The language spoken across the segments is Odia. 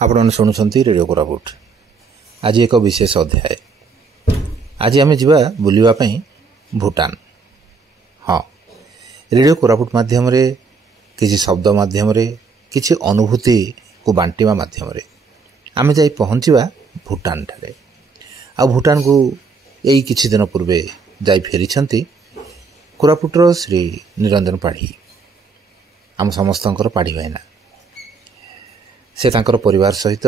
आपण शुणुंट रेडियो कोरापुट। आज एक विशेष अध्याय। आज आम जा बुलवाई भूटान। हाँ, रेडियो कोरापुट माध्यम किसी शब्द माध्यम किसी अनुभूति को बांटा माध्यम आम जा पहुँचा भूटान ठारे। आ भूटान को यही किछि दिन पूर्वे जाई फेरी कोरापुटर श्री निरंजन पाढ़ी आम समस्त पाढ़ी भाईना से तांकर परिवार सहित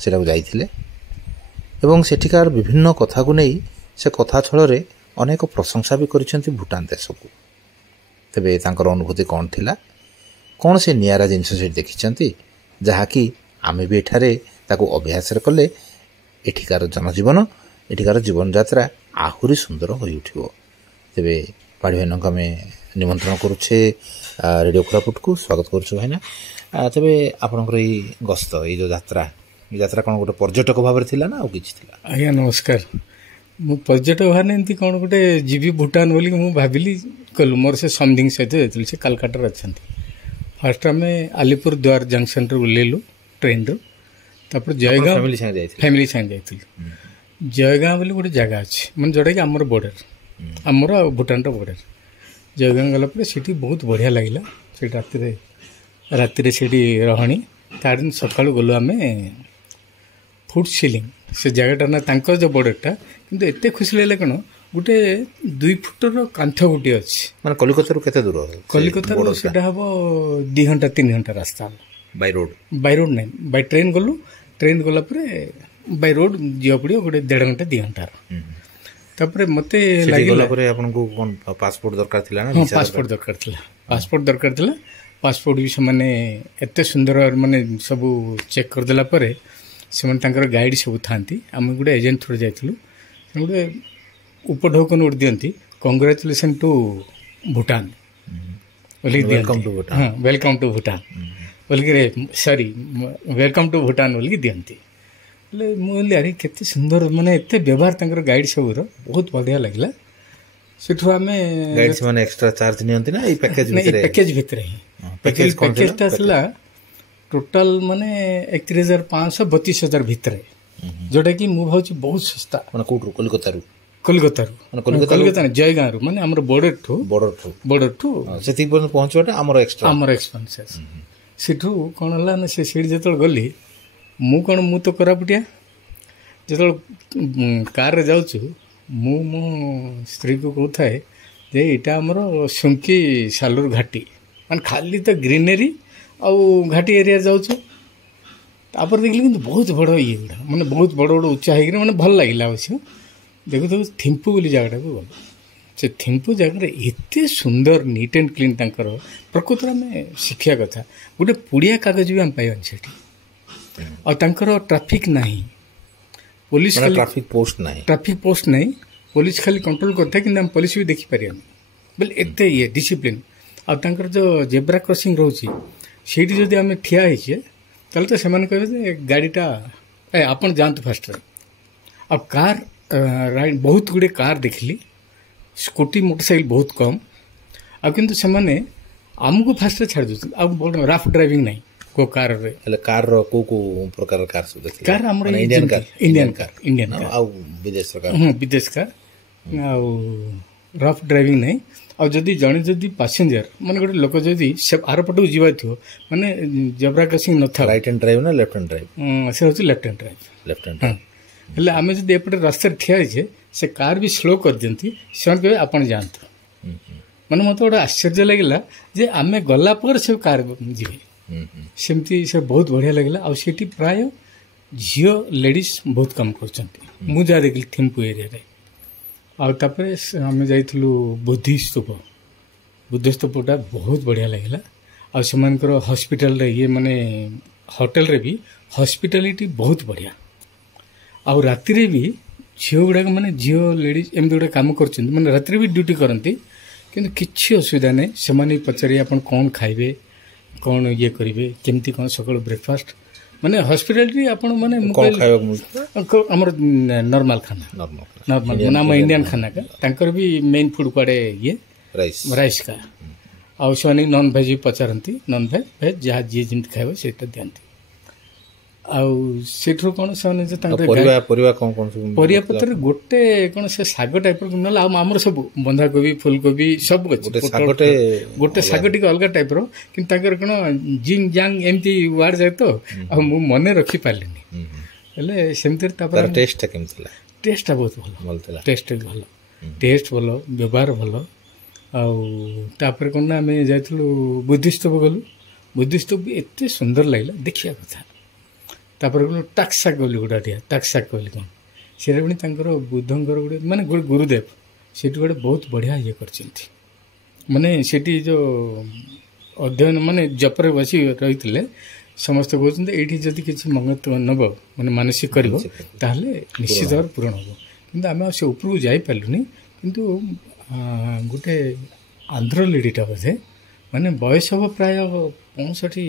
से जाइथिले एवं सेठिकार विभिन्न कथा को नहीं से कथा छल अनेक प्रशंसा भी करिसेंती भूटान देश को। तेबे तांकर अनुभूति कौन थिला, कौन से नियारा जिनस से देखिछंती जहाँकि आमे भी एठारे ताको अभ्यास कले एठिकार जनजीवन एठिकार जीवन यात्रा आहुरी सुंदर हो उठिबो। तेबे पाढ़ी भाई आम निमंत्रण करुचे रेडियो कोरापुट को स्वागत करुछु भाईना। तेबे आपनकर ई गस्त ई जो यात्रा कौन गोटे पर्यटक भाव में थिला ना आ किछि थिला? आज्ञा नमस्कार। मु पर्यटक भाव एमती कौन गोटे जीवी भूटान बोली मु भाविली कलु मोर से समथिंग सहित जाइथिलु। से कलकत्ता अछंती। फर्स्ट आमे अलीपुर द्वार जंक्शन रे उल्लेलु ट्रेन रो। तापर जयगांव फैमिली संग जाइथिलु। जयगांव बोली गोटे जगह अछि मन जोडा कि हमर बॉर्डर हमर भूटान रो बॉर्डर। जयगांव गला पर सिटी बहुत बढ़िया लागिला। से राति रे सेठी रहणी तार दिन सकाळु गलो आमे फुट सीलिंग से जगहटा ना तांकर जो बॉर्डरटा किंतु एते खुशी लागले कनो गोटे 2 फुटर कांथ गुटी अछि। माने कलिकता रो केते दूर? कलिकता रो सेटा हबो 2 घंटा 3 घंटा रास्ता बाय रोड नै बाय ट्रेन गलु। ट्रेन गला परे बाय रोड जियो पड़ियो गोटे 1.5 घंटा 2 घंटा। तापरे मते लागला परे आपन को कोन पासपोर्ट दरकार थिला ना? पासपोर्ट दरकार थिला। पासपोर्ट दरकार थिला। पासपोर्ट भी से माने एते सुंदर माने सब चेक कर देला परे से माने तांकर गाइड सब थांती। हम गुडे एजेंट थ्रू जाइथिलु। गुडे उपढोकन उड़ दियंती कांग्रेचुलेशन टू भूटान बोली वेलकम टू भूटान। हां वेलकम टू भूटान बोली रे सॉरी वेलकम टू भूटान बोली दियंती। ले मोले अरे केते सुंदर माने एते व्यवहार तांकर गाइड सब रो बहुत बढ़िया लागला। सेठु आमे गाइड से माने एक्स्ट्रा चार्ज नियंती ना? ई पैकेज भितरे पैकेज भितरे पैकेजटा थिला टोटल माने 31,500 32,000 भितरे जोटा कि मु भाउची बहुत सस्ता। माने कोटरू कलकत्ता रू कलकत्ता जयगांव रू माने हमर बॉर्डर टू सेति पर पहुंचवाटा हमर एक्सपेंसेस। सेठु कोन हला ना से सीट जेतल गली मु तो कोरापुटिया जेतल कार रे जाउछु मु मो स्त्री को कहथाय जे इटा हमर सुंकी सालुर घाटी माने खाली तो ग्रीनरी आउ घाटी एरिया जाउछु। तापर देखली कि बहुत बड़ ये माने बहुत बड़ बड़ ऊंचा है माने भल लागिला। अवश्य देखो तो थिम्पू बोली जगह को गल। से थिम्पू जगह एते सुंदर नीट एंड क्लीन तांकर प्रकृति में शिक्षा कथा गोटे पुड़िया कागज भी हम पाइबन सेठी। और तांकर ट्रैफिक नहीं पुलिस ट्रैफिक पोस्ट नहीं पुलिस खाली कंट्रोल करता कि हम पुलिस भी देखि परियन बोले एते ये डिसिप्लिन। आ तांकर जो जेब्रा क्रॉसिंग रोची सेठी जदि आमे ठिया हिचे तले तो सेमान कहबे जे गाड़ीटा आपन जानत फास्ट रे। अब कार राइड बहुत गुडे कार देखली स्कूटी मोटरसाइकिल बहुत कम। आ किंतु सेमाने हमको फास्ट छाड़ दु। अब रफ ड्राइविंग नहीं को कार रे એટલે કાર रो को प्रकार कार सब देखि कार हमर इंडियन कार आ विदेश कार विदेश कार आ रफ ड्राइविंग नहीं। और जदि जने जदि पैसेंजर माने गोटे लोक जदि से आर पटू जीवा थियो माने जेब्रा क्रॉसिंग न था राइट हैंड ड्राइव ना लेफ्ट हैंड ड्राइव से होची लेफ्ट हैंड ड्राइव हेले आमे जदि एपटे रास्ता ठिया छे से कार भी स्लो कर दियंती से कहबे आपण जानत माने मते गोटे आश्चर्य लागला जे आमे गला पर से कार जीवे सेमती से बहुत बढ़िया लगला। आ सेठी प्राय झियो लेडीज बहुत कम करचंती मु जा देखली थिम्पू एरिया रे। आ तापरे आमे जाइथिलु बुद्ध स्तूपटा बहुत बढ़िया लगला। आ सेमानकर हॉस्पिटल रे ये माने होटल रे भी हॉस्पिटलिटी बहुत बढ़िया। आ राति रे भी झियो गुडा माने झियो लेडीज एमती गुडा काम करचंती माने राति रे भी ड्यूटी करंती किंतु किछि असुविधा नै। सेमाने पचारि आपण कोन खाइबे कौन ये करेंगे केमती कौन सकाल ब्रेकफास्ट माने हॉस्पिटलिटी आपण माने हमर नॉर्मल खाना नॉर्मल नाम इंडियन खाना का तांकर भी मेन फूड पड़े ये राइस का। आ नॉन भेज भी पचारती नॉन भेज जहाँ जी जमी खाइब से दिखाती। ଆଉ ସେଠୁ କ'ଣ ସେମାନେ ଯେ ତାଙ୍କର ପରିବା କ'ଣ କ'ଣ ସବୁ ପରିବା ପତ୍ରରେ ଗୋଟେ କ'ଣ ସେ ଶାଗ ଟାଇପ୍ର ନହେଲେ ଆଉ ଆମର ସବୁ ବନ୍ଧାକୋବି ଫୁଲକୋବି ସବୁ ଅଛି। ଗୋଟେ ଶାଗ ଟିକେ ଅଲଗା ଟାଇପ୍ର, କିନ୍ତୁ ତାଙ୍କର କ'ଣ ଜିଙ୍ଗ ଜାଙ୍ଗ ଏମିତି ୱାର୍ଡ ଯାଏ ତ ଆଉ ମୁଁ ମନେ ରଖିପାରିଲିନି। ହେଲେ ସେମିତିରେ ତାପରେ ଟେଷ୍ଟଟା କେମିତି ଥିଲା? ଟେଷ୍ଟଟା ବହୁତ ଭଲ ଥିଲା। ଟେଷ୍ଟ ଭଲ, ଟେଷ୍ଟ ଭଲ, ବ୍ୟବହାର ଭଲ। ଆଉ ତାପରେ କ'ଣ ନା ଆମେ ଯାଇଥିଲୁ ବୁଦ୍ଧିସ୍ତବ ଗଲୁ। ବୁଦ୍ଧିସ୍ତବ ବି ଏତେ ସୁନ୍ଦର ଲାଗିଲା, ଦେଖିବା କଥା। ତାପରେ ଗଲୁ ଟାକ୍ସାକ୍ ବୋଲି ଗୋଟେ ଠିଆ, ଟାକ୍ସାକ୍ ବୋଲି କ'ଣ ସେଇଟା ପୁଣି ତାଙ୍କର ବୁଦ୍ଧଙ୍କର ଗୋଟେ ମାନେ ଗୋଟେ ଗୁରୁଦେବ ସେଠି ଗୋଟେ ବହୁତ ବଢ଼ିଆ ଇଏ କରିଛନ୍ତି। ମାନେ ସେଠି ଯେଉଁ ଅଧ୍ୟୟନ ମାନେ ଜପରେ ବସି ରହିଥିଲେ ସମସ୍ତେ କହୁଛନ୍ତି ଏଇଠି ଯଦି କିଛି ମଙ୍ଗତ୍ୱ ନେବ ମାନେ ମାନସିକ କରିବ ତାହେଲେ ନିଶ୍ଚିତ ଭାବରେ ପୂରଣ ହେବ। କିନ୍ତୁ ଆମେ ଆଉ ସେ ଉପରକୁ ଯାଇପାରିଲୁନି। କିନ୍ତୁ ଗୋଟେ ଆନ୍ଧ୍ର ଲେଡ଼ିଟା ବୋଧେ ମାନେ ବୟସ ହେବ ପ୍ରାୟ 65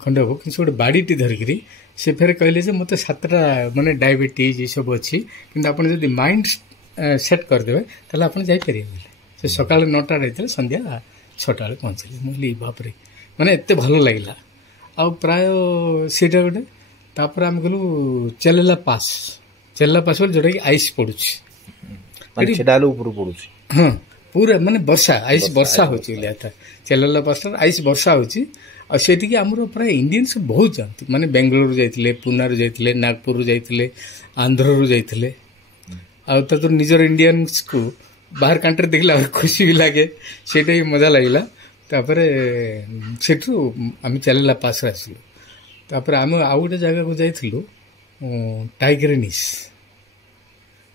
ଖଣ୍ଡେ ହେବ, କିନ୍ତୁ ଗୋଟେ ବାଡ଼ିଟି ଧରିକିରି ସେ ଫେରେ କହିଲେ ଯେ ମୋତେ 7ଟା ମାନେ ଡାଇବେଟିସ୍ ଏସବୁ ଅଛି, କିନ୍ତୁ ଆପଣ ଯଦି ମାଇଣ୍ଡ ସେଟ୍ କରିଦେବେ ତାହେଲେ ଆପଣ ଯାଇପାରିବେ ବୋଲି। ସେ ସକାଳେ 9ଟାରେ ହେଇଥିଲେ, ସନ୍ଧ୍ୟା 6ଟା ବେଳେ ପହଞ୍ଚିଲେ। ମୁଁ କହିଲି ବାପରେ, ମାନେ ଏତେ ଭଲ ଲାଗିଲା। ଆଉ ପ୍ରାୟ ସେଇଟା ଗୋଟେ। ତାପରେ ଆମେ ଗଲୁ ଚେଲେଲା ପାସ୍ ବୋଲି ଯେଉଁଟାକି ଆଇସ୍ ପଡ଼ୁଛି, ଉପରୁ ପଡ଼ୁଛି। ହଁ ପୁରା ମାନେ ବର୍ଷା ଆଇସ୍ ବର୍ଷା ହେଉଛି ଚେଲେଲା ପାସ୍ଟାରେ ଆଇସ୍ ବର୍ଷା ହେଉଛି। ଆଉ ସେଠିକି ଆମର ପ୍ରାୟ ଇଣ୍ଡିଆନ୍ସ ବହୁତ ଯାଆନ୍ତି, ମାନେ ବେଙ୍ଗଲୋରୁ ଯାଇଥିଲେ, ପୁନାରୁ ଯାଇଥିଲେ, ନାଗପୁରରୁ ଯାଇଥିଲେ, ଆନ୍ଧ୍ରରୁ ଯାଇଥିଲେ। ଆଉ ତାଙ୍କର ନିଜର ଇଣ୍ଡିଆନ୍ସକୁ ବାହାର କଣ୍ଟ୍ରି ଦେଖିଲେ ଆହୁରି ଖୁସି ବି ଲାଗେ, ସେଇଟା ବି ମଜା ଲାଗିଲା। ତାପରେ ସେଠୁ ଆମେ ଚେଲେଲା ପାସ୍ରେ ଆସିଲୁ। ତାପରେ ଆମେ ଆଉ ଗୋଟେ ଜାଗାକୁ ଯାଇଥିଲୁ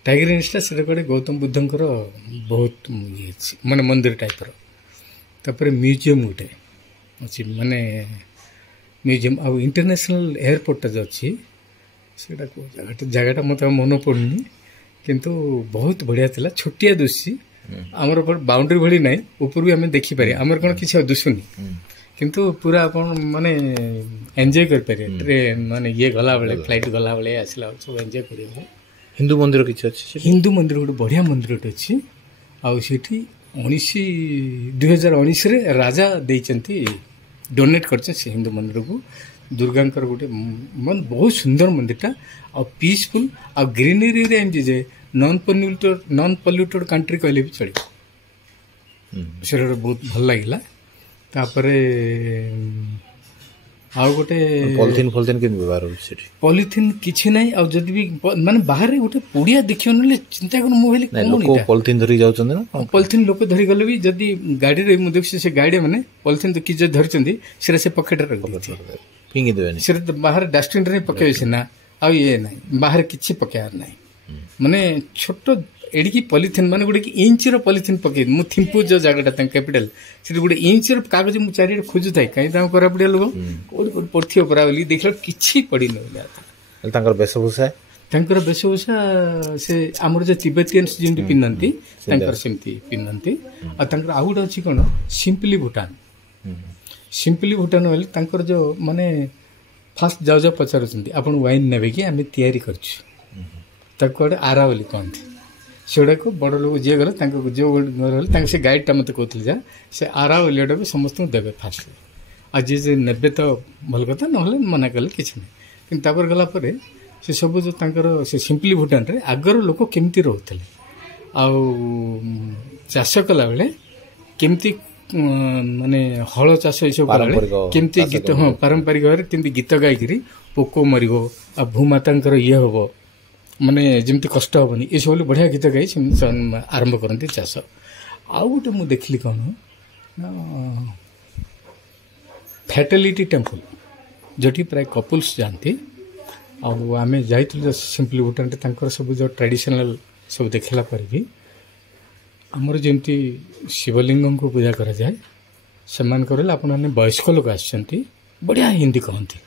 ଟାଇଗ୍ରେନିସ୍ଟା ସେଟା ଗୋଟେ ଗୌତମ ବୁଦ୍ଧଙ୍କର ବହୁତ ଇଏ ଅଛି, ମାନେ ମନ୍ଦିର ଟାଇପ୍ର। ତାପରେ ମ୍ୟୁଜିୟମ୍ ଗୋଟେ ଅଛି, ମାନେ ମ୍ୟୁଜିୟମ୍। ଆଉ ଇଣ୍ଟରନ୍ୟାସନାଲ୍ ଏୟାରପୋର୍ଟଟା ଯେଉଁ ଅଛି ସେଇଟା କେଉଁ ଜାଗାଟା ମୋତେ ଆଉ ମନେ ପଡ଼ୁନି, କିନ୍ତୁ ବହୁତ ବଢ଼ିଆ ଥିଲା। ଛୋଟିଆ ଦୁଶି, ଆମର ବାଉଣ୍ଡରୀ ଭଳି ନାହିଁ, ଉପରକୁ ଆମେ ଦେଖିପାରିବା। ଆମର କ'ଣ କିଛି ଆଉ ଦୁଶୁନି, କିନ୍ତୁ ପୁରା ଆପଣ ମାନେ ଏନ୍ଜୟ କରିପାରିବେ। ଟ୍ରେନ୍ ମାନେ ଇଏ ଗଲାବେଳେ, ଫ୍ଲାଇଟ୍ ଗଲାବେଳେ ଆସିଲା ବେଳେ ସବୁ ଏନ୍ଜୟ କରିବେ। ହିନ୍ଦୁ ମନ୍ଦିର କିଛି ଅଛି? ହିନ୍ଦୁ ମନ୍ଦିର ଗୋଟେ ବଢ଼ିଆ ମନ୍ଦିରଟେ ଅଛି। ଆଉ ସେଠି 2019ରେ ରାଜା ଦେଇଛନ୍ତି, ଡୋନେଟ୍ କରିଛନ୍ତି ସେ ହିନ୍ଦୁ ମନ୍ଦିରକୁ। ଦୁର୍ଗାଙ୍କର ଗୋଟେ ମାନେ ବହୁତ ସୁନ୍ଦର ମନ୍ଦିରଟା, ଆଉ ପିସଫୁଲ୍, ଆଉ ଗ୍ରିନେରୀରେ ଏମିତି ଯେ ନନ୍ ପଲ୍ୟୁଟେଡ୍ କଣ୍ଟ୍ରି କହିଲେ ବି ଚଳିବ। ସେଟା ଗୋଟେ ବହୁତ ଭଲ ଲାଗିଲା। ତାପରେ ଆଉ ଗୋଟେ ପଲିଥିନ୍ କେମିତି ବ୍ୟବହାର ହେଉଛି ସେଠି? ପଲିଥିନ୍ କିଛି ନାହିଁ। ଆଉ ଯଦି ବି ମାନେ ବାହାରେ ଗୋଟେ ପଡ଼ିଆ ଦେଖିବ ନହେଲେ ଚିନ୍ତା କର, ମୁଁ କହିଲି ପଲିଥିନ୍ ଧରିକି ଯାଉଛନ୍ତି ନା? ପଲିଥିନ୍ ଲୋକ ଧରିଗଲେ ବି ଯଦି ଗାଡ଼ିରେ ମୁଁ ଦେଖୁଛି ସେ ଗାଡ଼ିରେ ମାନେ ପଲିଥିନ୍ କିଛି ଯଦି ଧରିଛନ୍ତି ସେଟା ସେ ପକେଟରେ ରଖିଦେବେ, ଫିଙ୍ଗି ଦେବେନି। ସେଟା ବାହାରେ ଡଷ୍ଟବିନ୍ରେ ପକେଇବେ ସିନା, ଆଉ ଇଏ ନାହିଁ, ବାହାରେ କିଛି ପକେଇବାର ନାହିଁ। ମାନେ ଛୋଟ ଏଡ଼ିକି ପଲିଥିନ୍ ମାନେ ଗୋଟେ ଇଞ୍ଚର ପଲିଥିନ୍ ପକେଇ, ମୁଁ ଥିମ୍ପୁ ଯେଉଁ ଜାଗାଟା ତାଙ୍କ କ୍ୟାପିଟାଲ, ସେଠି ଗୋଟେ ଇଞ୍ଚର କାଗଜ ମୁଁ ଚାରିଆଡ଼େ ଖୋଜୁଥାଏ, କାହିଁକି ତାଙ୍କ କୋରାପୁଟିଆ ଲୋକ କୋଉଠି କୋଉଠି ପଡ଼ିଥିବ ପରା ବୋଲି ଦେଖିଲା କିଛି ପଡ଼ିନି ବୋଲି। ତାଙ୍କର ବେଶଭୂଷା ସେ ଆମର ଯେଉଁ ତିବେତିଆନ୍ସ ଯେମିତି ପିନ୍ଧନ୍ତି ତାଙ୍କର ସେମିତି ପିନ୍ଧନ୍ତି। ଆଉ ତାଙ୍କର ଆଉ ଗୋଟେ ଅଛି କ'ଣ, ସିମ୍ପଲି ଭୁଟାନ ବୋଲି ତାଙ୍କର ଯେଉଁ ମାନେ ଫାଷ୍ଟ ଯାଉ ପଚାରୁଛନ୍ତି ଆପଣ ୱାଇନ୍ ନେବେ କି, ଆମେ ତିଆରି କରୁଛୁ, ତାକୁ ଗୋଟେ ଆରା ବୋଲି କହନ୍ତି। ସେଗୁଡ଼ାକୁ ବଡ଼ ଲୋକ ଯିଏ ଗଲେ ତାଙ୍କ ଯେଉଁ ଗଲେ ତାଙ୍କ ସେ ଗାଇଡ଼ଟା ମୋତେ କହୁଥିଲେ ଯା ସେ ଆରା ଓଲିଆଟାକୁ ସମସ୍ତଙ୍କୁ ଦେବେ ଫାଷ୍ଟ। ଆଉ ଯିଏ ନେବେ ତ ଭଲ କଥା, ନହେଲେ ମନା କଲେ କିଛି ନାହିଁ। କିନ୍ତୁ ତାପରେ ଗଲା ପରେ ସେ ସବୁ ଯେଉଁ ତାଙ୍କର ସେ ସିମ୍ପଲି ଭୁଟାନରେ ଆଗର ଲୋକ କେମିତି ରହୁଥିଲେ, ଆଉ ଚାଷ କଲାବେଳେ କେମିତି ମାନେ ହଳ ଚାଷ ଏସବୁ କଲାବେଳେ କେମିତି ଗୀତ, ହଁ ପାରମ୍ପରିକ ଭାବରେ କେମିତି ଗୀତ ଗାଇକିରି ପୋକ ମରିବ, ଆଉ ଭୂମାତାଙ୍କର ଇଏ ହେବ, ମାନେ ଯେମିତି କଷ୍ଟ ହେବନି, ଏସବୁ ବଢ଼ିଆ ଗୀତ ଗାଇ ସେମିତି ଆରମ୍ଭ କରନ୍ତି ଚାଷ। ଆଉ ଗୋଟେ ମୁଁ ଦେଖିଲି କ'ଣ ନା ଫ୍ୟାଟାଲିଟି ଟେମ୍ପଲ୍, ଯେଉଁଠି ପ୍ରାୟ କପୁଲ୍ସ ଯାଆନ୍ତି। ଆଉ ଆମେ ଯାଇଥିଲୁ ସିମ୍ପଲି ଭୁଟାନରେ, ତାଙ୍କର ସବୁ ଯେଉଁ ଟ୍ରାଡ଼ିସନାଲ୍ ସବୁ ଦେଖିଲା ପରେ ବି ଆମର ଯେମିତି ଶିବଲିଙ୍ଗଙ୍କୁ ପୂଜା କରାଯାଏ, ସେମାନଙ୍କର ହେଲେ ଆପଣମାନେ ବୟସ୍କ ଲୋକ ଆସିଛନ୍ତି, ବଢ଼ିଆ ହିନ୍ଦୀ କହନ୍ତି,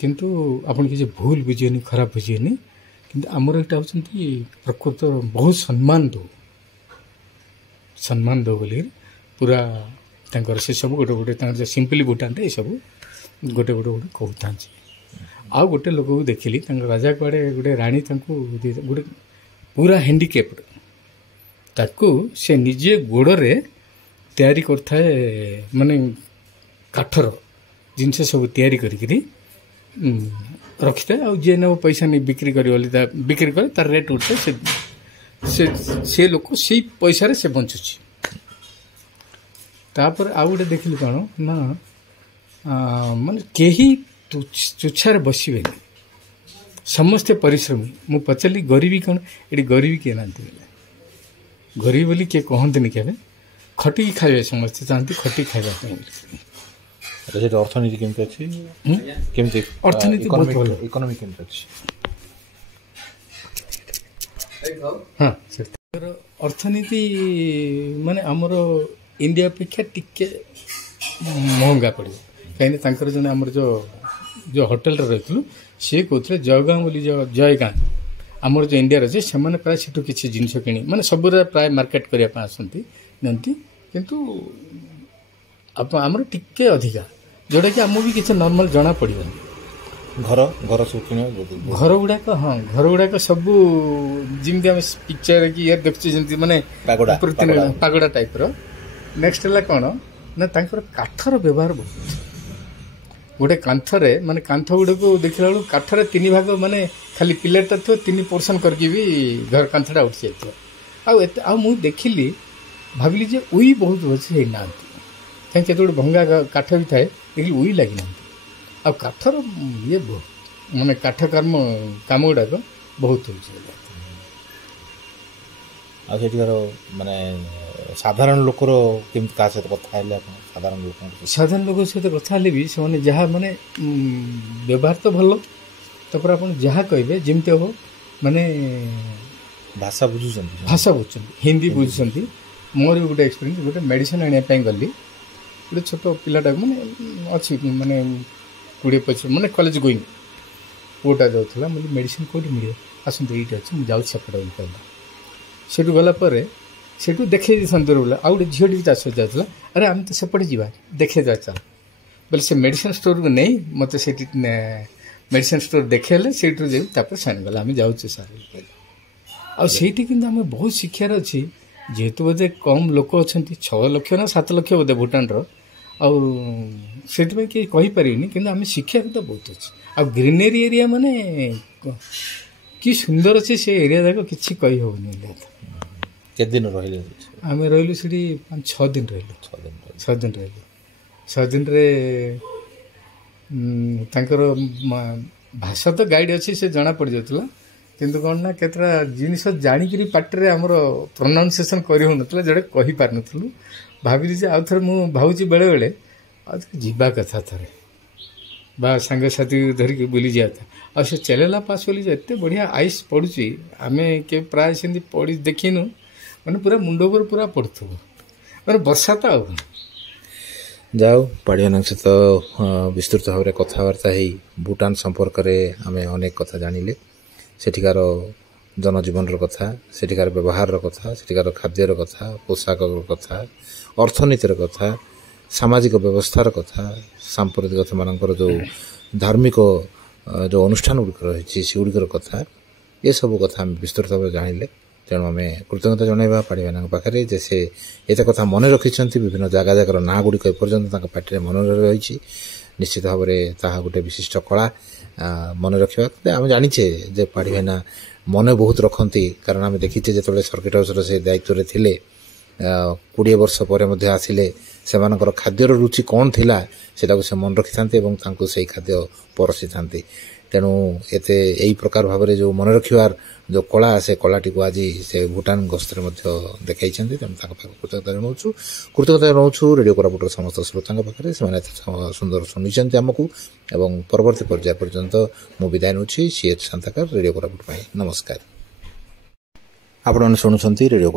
କିନ୍ତୁ ଆପଣ କିଛି ଭୁଲ ବୁଝିବେନି, ଖରାପ ବୁଝିବେନି। କିନ୍ତୁ ଆମର ଏଇଟା ହେଉଛନ୍ତି ପ୍ରକୃତ ବହୁତ ସମ୍ମାନ ଦେଉ ବୋଲି ପୁରା ତାଙ୍କର ସେସବୁ ଗୋଟେ ତାଙ୍କର ଯେଉଁ ସିମ୍ପଲି ଭୁଟାନରେ ଏସବୁ ଗୋଟେ କହୁଥାନ୍ତି। ଆଉ ଗୋଟେ ଲୋକକୁ ଦେଖିଲି, ତାଙ୍କ ରାଜା କୁଆଡ଼େ ଗୋଟେ ରାଣୀ ତାଙ୍କୁ ଗୋଟେ ପୁରା ହ୍ୟାଣ୍ଡିକ୍ୟାପ୍ଡ, ତାକୁ ସେ ନିଜେ ଗୋଡ଼ରେ ତିଆରି କରିଥାଏ, ମାନେ କାଠର ଜିନିଷ ସବୁ ତିଆରି କରିକିରି ରଖିଥାଏ ଆଉ ଯିଏ ନେବ ପଇସା ନେଇ ବିକ୍ରି କରିବ ବୋଲି ବିକ୍ରି କରେ ତାର ରେଟ୍ ଉଠେ ସେ ଲୋକ ସେଇ ପଇସାରେ ସେ ବଞ୍ଚୁଛି। ତାପରେ ଆଉ ଗୋଟେ ଦେଖିଲି କ'ଣ ନା ମାନେ କେହି ତୁଚ୍ଛାରେ ବସିବେନି, ସମସ୍ତେ ପରିଶ୍ରମୀ। ମୁଁ ପଚାରିଲି ଗରିବୀ କ'ଣ, ଏଠି ଗରିବୀ କିଏ ନାହାନ୍ତି ବୋଲେ, ଗରିବୀ ବୋଲି କିଏ କହନ୍ତିନି କେବେ, ଖଟିକି ଖାଇବେ ସମସ୍ତେ ଚାହାନ୍ତି ଖଟିକି ଖାଇବା ପାଇଁ। ସେଠି ଅର୍ଥନୀତି କେମିତି ଅଛି, କେମିତି ଅର୍ଥନୀତି ବହୁତ ଭଲ, ଇକୋନୋମି କେମିତି ଅଛି? ହଁ ଅର୍ଥନୀତି ମାନେ ଆମର ଇଣ୍ଡିଆ ଅପେକ୍ଷା ଟିକେ ମହଙ୍ଗା ପଡ଼ିବ, କାହିଁକିନା ତାଙ୍କର ଜଣେ ଆମର ଯେଉଁ ହୋଟେଲରେ ରହିଥିଲୁ ସିଏ କହୁଥିଲେ ଜୟଗାଁ ବୋଲି ଜୟଗାଁ ଆମର ଯେଉଁ ଇଣ୍ଡିଆର ଅଛି, ସେମାନେ ପ୍ରାୟ ସେଠୁ କିଛି ଜିନିଷ କିଣି ମାନେ ସବୁରେ ପ୍ରାୟ ମାର୍କେଟ କରିବା ପାଇଁ ଆସନ୍ତି ନିଅନ୍ତି, କିନ୍ତୁ ଆମର ଟିକେ ଅଧିକା, ଯେଉଁଟାକି ଆମକୁ ବି କିଛି ନର୍ମାଲ ଜଣା ପଡ଼ିବନି। ଘର ସବୁ କିଣିବା ଘର ଗୁଡ଼ାକ ସବୁ ଯେମିତି ଆମେ ପିକ୍ଚର କି ଇଏ ଦେଖୁଛୁ ଯେମିତି ମାନେ ପାଗୋଡ଼ା ଟାଇପ୍ର। ନେକ୍ସଟ ହେଲା କ'ଣ ନା ତାଙ୍କର କାଠର ବ୍ୟବହାର ବହୁତ, ଗୋଟେ କାନ୍ଥରେ ମାନେ କାନ୍ଥ ଗୁଡ଼ାକୁ ଦେଖିଲା ବେଳକୁ କାଠରେ 3 ଭାଗ ମାନେ ଖାଲି ପିଲରଟା ଥିବ 3 ପୋର୍ସନ୍ କରିକି ବି ଘର କାନ୍ଥଟା ଉଠି ଯାଇଥିବ। ଆଉ ମୁଁ ଦେଖିଲି ଭାବିଲି ଯେ ଉଇ ବହୁତ ଅଛି ହେଇନାହାନ୍ତି, କାହିଁକି କେତେ ଗୋଟେ ଭଙ୍ଗା କାଠ ବି ଥାଏ, ଦେଖିଲି ଉଇ ଲାଗିନାହାନ୍ତି। ଆଉ କାଠର ଇଏ ବହୁତ ମାନେ କାଠ କାମ ଗୁଡ଼ାକ ବହୁତ ହେଉଛି। ଆଉ ସେଠିକାର ମାନେ ସାଧାରଣ ଲୋକର କେମିତି କାହା ସହିତ କଥା ହେଲେ ଆପଣ? ସାଧାରଣ ଲୋକଙ୍କ ସହିତ କଥା ହେଲେ ବି ସେମାନେ ଯାହା ମାନେ ବ୍ୟବହାର ତ ଭଲ, ତାପରେ ଆପଣ ଯାହା କହିବେ ଯେମିତି ହବ ମାନେ ଭାଷା ବୁଝୁଛନ୍ତି, ହିନ୍ଦୀ ବୁଝୁଛନ୍ତି। ମୋର ବି ଗୋଟେ ଏକ୍ସପିରିଏନ୍ସ, ଗୋଟେ ମେଡ଼ିସିନ ଆଣିବା ପାଇଁ ଗଲି, ଗୋଟେ ଛୋଟ ପିଲାଟାକୁ ମାନେ ଅଛି ମାନେ 20-25 ମାନେ କଲେଜ ଗୋଇଂ ପୁଅଟା ଯାଉଥିଲା, ମୁଁ ମେଡ଼ିସିନ କେଉଁଠି ମିଳିବ, ଆସନ୍ତୁ ଏଇଠି ଅଛି, ମୁଁ ଯାଉଛି ସେପଟେ ବୋଲି କହିଲା। ସେଠୁ ଗଲା ପରେ ସେଠୁ ଦେଖେଇ ଦେଇଥାନ୍ତି ବୋଲେ ଆଉ ଗୋଟେ ଝିଅଟି ବି ତା ସହିତ ଯାଉଥିଲା, ଆରେ ଆମେ ତ ସେପଟେ ଯିବା ଦେଖେଇଦେବା ଚାଲ ବୋଲେ ସେ ମେଡ଼ିସିନ ଷ୍ଟୋରକୁ ନେଇ ମୋତେ ସେଇଠି ମେଡ଼ିସିନ ଷ୍ଟୋର ଦେଖେଇଲେ, ସେଇଠୁ ଯାଇ ତାପରେ ସାଇନ୍ ଗଲା ଆମେ ଯାଉଛୁ ସାର୍ କହିଲେ। ଆଉ ସେଇଠି କିନ୍ତୁ ଆମେ ବହୁତ ଶିକ୍ଷାର ଅଛି, ଯେହେତୁ ବୋଧେ କମ୍ ଲୋକ ଅଛନ୍ତି, 6 ଲକ୍ଷ ନା 7 ଲକ୍ଷ ବୋଧେ ଭୁଟାନର, ଆଉ ସେଥିପାଇଁ କେହି କହିପାରିବେନି, କିନ୍ତୁ ଆମେ ଶିକ୍ଷା ତ ବହୁତ ଅଛି। ଆଉ ଗ୍ରୀନେରୀ ଏରିଆ ମାନେ କି ସୁନ୍ଦର ଅଛି ସେ ଏରିଆ ଯାକ, କିଛି କହିହେବନି। କେତେ ଦିନ ରହିଲେ? ଆମେ ରହିଲୁ ସେଠି 5-6 ଦିନ ରହିଲୁ। 6 ଦିନରେ ତାଙ୍କର ଭାଷା ତ ଗାଇଡ଼ ଅଛି, ସେ ଜଣା ପଡ଼ିଯାଉଥିଲା, କିନ୍ତୁ କ'ଣ ନା କେତେଟା ଜିନିଷ ଜାଣିକିରି ପାଟିରେ ଆମର ପ୍ରୋନାଉନ୍ସିଏସନ୍ କରିହେଉନଥିଲା, ଯେଉଁଟା କହିପାରୁନଥିଲୁ। ଭାବିଲି ଯେ ଆଉ ଥରେ ମୁଁ ଭାବୁଛି ବେଳେବେଳେ ଆଉ ଯିବା କଥା ଥରେ, ବା ସାଙ୍ଗସାଥି ଧରିକି ବୁଲିଯିବା କଥା। ଆଉ ସେ ଚେଲେଲା ପାସ୍ ବୋଲି ଏତେ ବଢ଼ିଆ ଆଇସ୍ ପଡ଼ୁଛି, ଆମେ କେବେ ପ୍ରାୟ ସେମିତି ପଡ଼ି ଦେଖିନୁ, ମାନେ ପୁରା ମୁଣ୍ଡ ଉପରେ ପୁରା ପଡ଼ୁଥିବ, ମାନେ ବର୍ଷା ତ ଆଉ। ଯାଉ ପାଢ଼ୀମାନଙ୍କ ସହିତ ବିସ୍ତୃତ ଭାବରେ କଥାବାର୍ତ୍ତା ହେଇ ଭୁଟାନ ସମ୍ପର୍କରେ ଆମେ ଅନେକ କଥା ଜାଣିଲେ, ସେଠିକାର ଜନଜୀବନର କଥା, ସେଠିକାର ବ୍ୟବହାରର କଥା, ସେଠିକାର ଖାଦ୍ୟର କଥା, ପୋଷାକର କଥା, ଅର୍ଥନୀତିର କଥା, ସାମାଜିକ ବ୍ୟବସ୍ଥାର କଥା, ସାମ୍ପ୍ରତିକ ସେମାନଙ୍କର ଯେଉଁ ଧାର୍ମିକ ଯେଉଁ ଅନୁଷ୍ଠାନ ଗୁଡ଼ିକ ରହିଛି ସେଗୁଡ଼ିକର କଥା, ଏସବୁ କଥା ଆମେ ବିସ୍ତୃତ ଭାବରେ ଜାଣିଲେ। ତେଣୁ ଆମେ କୃତଜ୍ଞତା ଜଣାଇବା ପାଢ଼ୀମାନଙ୍କ ପାଖରେ ଯେ ସେ ଏତେ କଥା ମନେ ରଖିଛନ୍ତି, ବିଭିନ୍ନ ଜାଗାର ନାଁ ଗୁଡ଼ିକ ଏପର୍ଯ୍ୟନ୍ତ ତାଙ୍କ ପାଟିରେ ମନେ ରହିଛି। ନିଶ୍ଚିତ ଭାବରେ ତାହା ଗୋଟେ ବିଶିଷ୍ଟ କଳା ମନେ ରଖିବା। ଆମେ ଜାଣିଛେ ଯେ ପାଢ଼ୀ ଭାଇନା ମନେ ବହୁତ ରଖନ୍ତି, କାରଣ ଆମେ ଦେଖିଛେ ଯେତେବେଳେ ସର୍କିଟ ହାଉସର ସେ ଦାୟିତ୍ୱରେ ଥିଲେ, 20 ବର୍ଷ ପରେ ମଧ୍ୟ ଆସିଲେ, ସେମାନଙ୍କର ଖାଦ୍ୟର ରୁଚି କ'ଣ ଥିଲା ସେଟାକୁ ସେ ମନେ ରଖିଥାନ୍ତି ଏବଂ ତାଙ୍କୁ ସେଇ ଖାଦ୍ୟ ପରସିଥାନ୍ତି। ତେଣୁ ଏଇ ପ୍ରକାର ଭାବରେ ଯେଉଁ ମନେ ରଖିବାର ଯେଉଁ କଳା, ସେ କଳାଟିକୁ ଆଜି ସେ ଭୁଟାନ ଗସ୍ତରେ ମଧ୍ୟ ଦେଖାଇଛନ୍ତି। ତେଣୁ ତାଙ୍କ ପାଖକୁ କୃତଜ୍ଞତା ଜଣାଉଛୁ ରେଡ଼ିଓ କୋରାପୁଟର ସମସ୍ତ ଶ୍ରୋତାଙ୍କ ପାଖରେ। ସେମାନେ ଏତେ ସୁନ୍ଦର ଶୁଣିଛନ୍ତି ଆମକୁ, ଏବଂ ପରବର୍ତ୍ତୀ ପର୍ଯ୍ୟାୟ ପର୍ଯ୍ୟନ୍ତ ମୁଁ ବିଦାୟ ନେଉଛି। CH ଶାନ୍ତାକାର, ରେଡ଼ିଓ କୋରାପୁଟ ପାଇଁ ନମସ୍କାର। ଆପଣମାନେ ଶୁଣୁଛନ୍ତି ରେଡ଼ିଓ